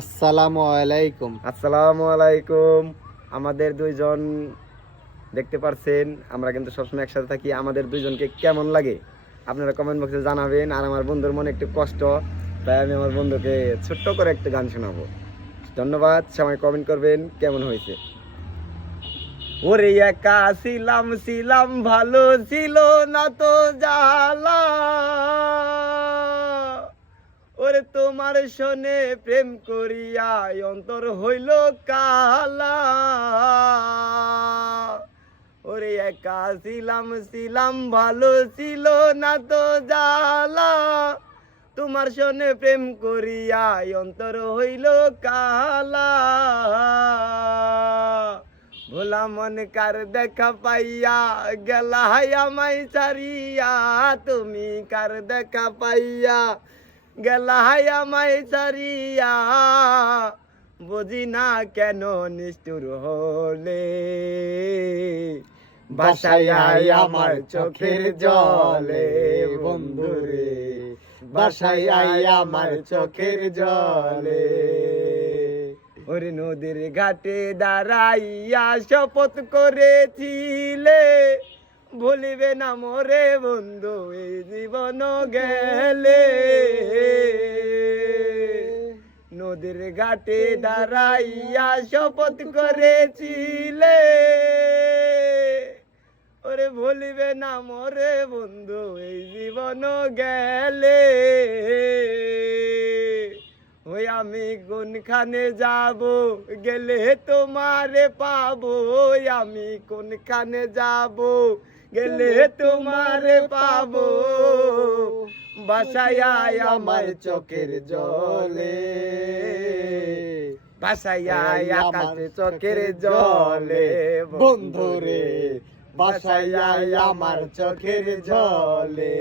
আসসালামু আলাইকুম। আসসালামু আলাইকুম। আমাদের দুইজন দেখতে পারছেন, আমরা কিন্তু সবসময় একসাথে থাকি। আমাদের দুইজনকে কেমন লাগে? আপনারা কমেন্ট বক্সে জানাবেন। আর আমার বন্ধুর মনে একটু কষ্ট, তাই আমি আমার বন্ধুকে ছোট্ট করে একটা গান শোনাবো। ধন্যবাদ, সবাই কমেন্ট করবেন, কেমন হয়েছে? ওরে একা ছিলাম ছিলাম, ভালো ছিল না তো জ্বালা। তোমার শোনে প্রেম করিয়া অন্তর হইল কালা। ওরে একা ছিলাম ছিলাম, ভালো ছিল না তো জালা তোমার শোনে প্রেম করিয়া অন্তর হইল কালা। ভোলা মন কার দেখা পাইয়া গেলা আমায় সারিয়া তুমি কার দেখা পাইয়া গেলা আমায় ছাড়িয়া বুঝি না কেন নিষ্ঠুর হলে। বাসায় আমার চোখের জলে বন্ধুরে। বাসায় আমার চোখের জলে। ওরে নদীর ঘাটে দাঁড়াইয়া শপথ করেছিলে। ভুলিবে না মোরে বন্ধু, এই জীবন গেলে। নদীর ঘাটে দাঁড়াইয়া শপথ করেছিলে। ওরে ভুলিবে না মোরে বন্ধু, এই জীবন গেলে। আমি কোনখানে যাব? গেলে তোমারে পাবো। আমি কোনখানে যাব? গেলে তোমারে পাবো। বাসায় আমার চোখের জলে। বাসায় আকাশে চোখের জলে। বন্ধুরে বাসায় আমার চোখের জলে।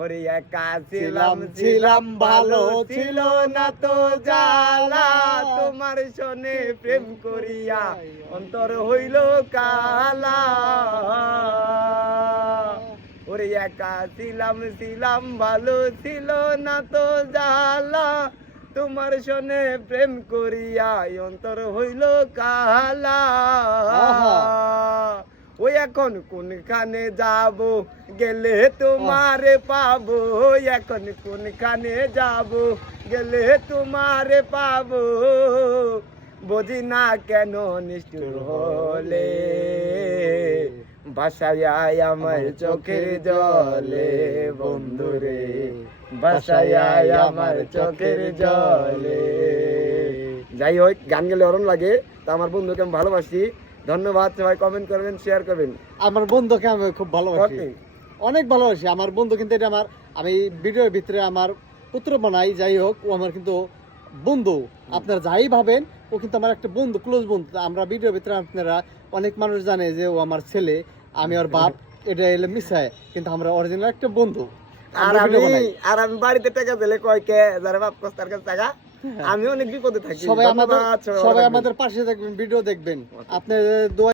ওরে একা ছিলাম ছিলাম ভালো ছিল না তো জালা তোমার শোনে প্রেম করিয়া অন্তর হইল কালা। ওরে একা ছিলাম ছিলাম ভালো ছিল না তো জালা তোমার শোনে প্রেম করিয়া অন্তর হইল কালা। এখন কোনখানে যাব? গেলে তোমারে পাবো। এখন কোনখানে যাব? গেলে তোমারে পাবো। বুঝি না কেন নিষ্ঠুর হলে? বাসায় আয় আমার চোখের জলে বন্ধুরে। বাসায় আয় আমার চোখের জলে। যাই হোক গান গেলে অরম লাগে। তা আমার বন্ধুকে আমি ভালোবাসি। ধন্যবাদ সবাই কমেন্ট করবেন শেয়ার করবেন। আমার বন্ধুকে আমি খুব ভালোবাসি। অনেক ভালোবাসি। আমার বন্ধু কিন্তু এটা আমার আমি ভিডিওর ভিতরে আমার পুত্র বানাই যাই হোক ও আমার কিন্তু বন্ধু। আপনারা যাই ভাবেন ও কিন্তু আমার একটা বন্ধু ক্লোজ বন্ধু। আমরা ভিডিওর ভিতরে আপনারা অনেক মানুষ জানে যে ও আমার ছেলে আমি ওর বাপ এটা এলে মিশায়। কিন্তু আমরা অরিজিনাল একটা বন্ধু। আর আমি বানাই। আর আমি বাড়িতে টাকা দিলে কয় কে? যারা বাপ কস্তার কাছে টাকা আমি অনেক বিপদে থাকি। সবাই আমাদের সবাই আমাদের পাশে থাকবেন ভিডিও দেখবেন। আপনি দোয়া